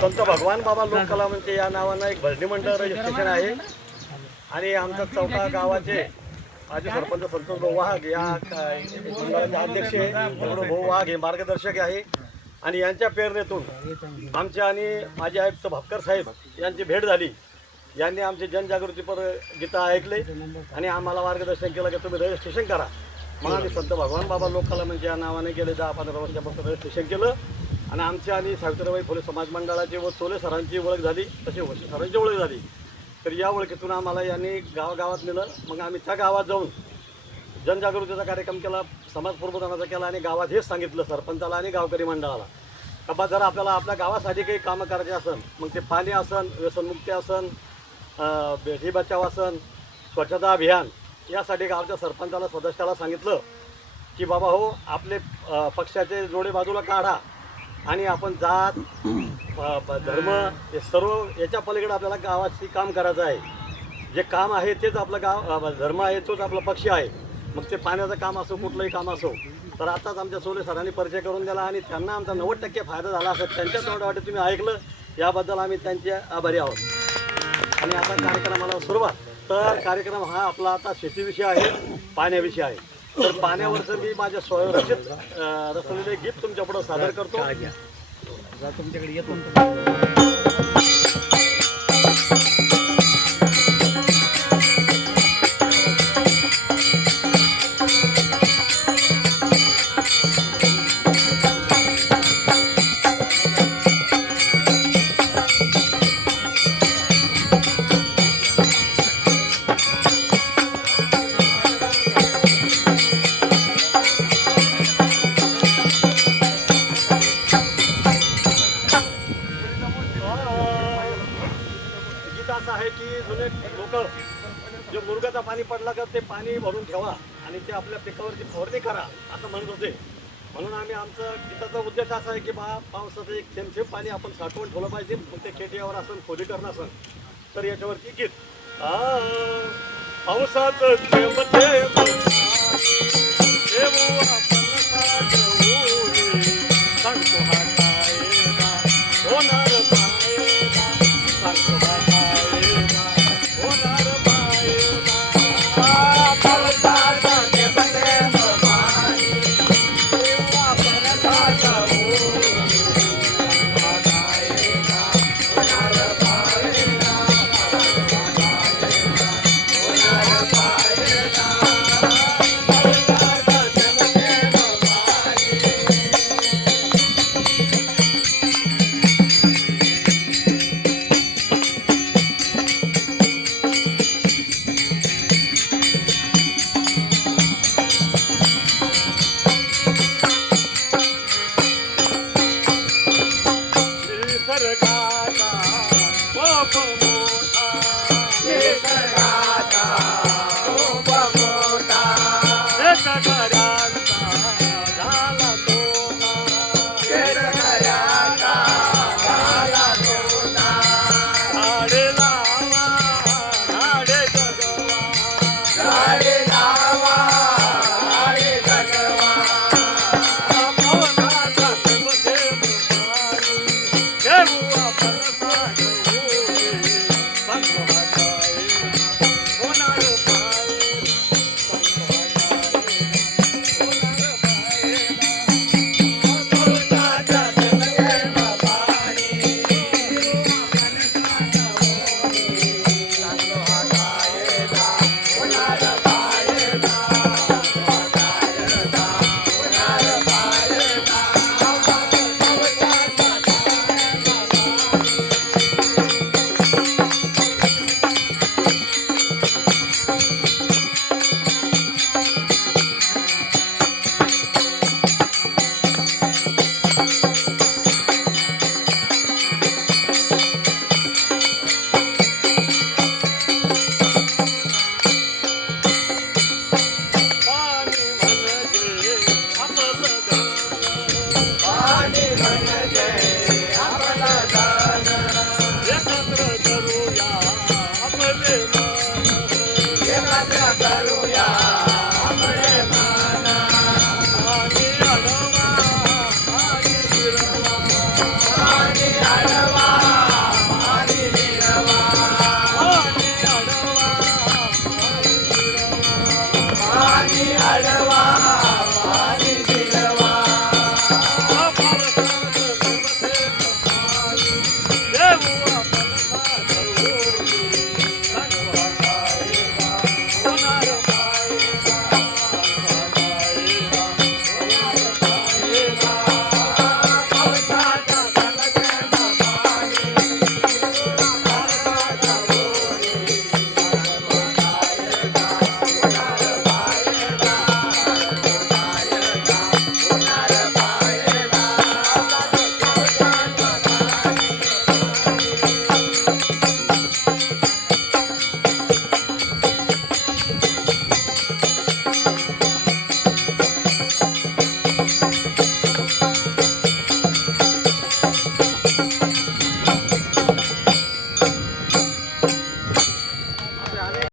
संत भगवान बाबा लोक कला मंच या नावानं एक भजनी मंडळ रजिस्ट्रेशन आहे आणि आमच्या चौका गावाचे आजी सरपंच संतोष भाऊ वाघ या मंडळाचे अध्यक्ष दगडू भाऊ वाघ हे मार्गदर्शक आहे आणि यांच्या प्रेरणेतून आमच्या आणि माझे आयुक्त भापकर साहेब यांची भेट झाली. यांनी आमचे जनजागृतीपर गीता ऐकले आणि आम्हाला मार्गदर्शन केलं की तुम्ही रजिस्ट्रेशन करा. मग आम्ही संत भगवान बाबा लोक कला मंच या नावाने गेले 10-15 वर्षापासून रजिस्ट्रेशन केलं आणि आमच्या आणि सावित्रीबाई फुले समाज मंडळाची व चोले सरांची ओळख झाली, तशी वशी सरांची ओळख झाली. तर या ओळखीतून आम्हाला यांनी गावागावात नेलं. मग आम्ही त्या गावात जाऊन जनजागृतीचा कार्यक्रम केला, समाज प्रबोधनाचा केला आणि गावात हेच सांगितलं सरपंचाला आणि गावकरी मंडळाला का बा जर आपल्याला आपल्या गावासाठी काही कामं करायचे असन, मग ते पाणी असन, व्यसनमुक्ती असन, बेटी बचाव असन, स्वच्छता अभियान, यासाठी गावच्या सरपंचाला सदस्याला सांगितलं की बाबा हो आपले पक्षाचे जोडे बाजूला काढा आणि आपण जात धर्म हे सर्व याच्या पलीकडे आपल्याला गावाची काम करायचं आहे. जे काम आहे तेच आपलं गाव धर्म आहे, तोच आपला पक्ष आहे. मग ते पाण्याचं काम असो कुठलंही काम असो. तर आताच आमच्या सोले सरांनी परिचय करून दिला आणि त्यांना आमचा 90% फायदा झाला असं त्यांच्या तोंडावाटे तुम्ही ऐकलं, याबद्दल आम्ही त्यांचे आभारी आहोत. आणि आता कार्यक्रमाला सुरुवात. तर कार्यक्रम हा आपला आता शेतीविषयी आहे, पाण्याविषयी आहे. तर पाण्यावरचं मी माझ्या स्वयंरचित रचलेले गीत तुमच्यापुढं सादर करतो. तुमच्याकडे येतो. असं आहे की जुने लोक जे मुरगाचा पाणी पडला का ते पाणी भरून ठेवा आणि ते आपल्या पिकावरती फवारणी करा असं म्हणत होते. म्हणून आम्ही आमचं गीताचा उद्देश असा आहे की पावसाचं एक थेंब पाणी आपण साठवून ठेवलं पाहिजे. मग ते खेटीयावर असन, खोलीकरण असन, तर याच्यावरती गीत पावसाचं थेंब थेंब सांगतो हा कायदा होणार फायदा, सांगतो हा कायदा होणार फायदा. पावसाचा थेंब थेंब पाणी तेव्हा परसाचा ऊन, हा कायदा होणार फायदा, सांगतो हा कायदा होणार फायदा. पावसाचा थेंब थेंब गरवा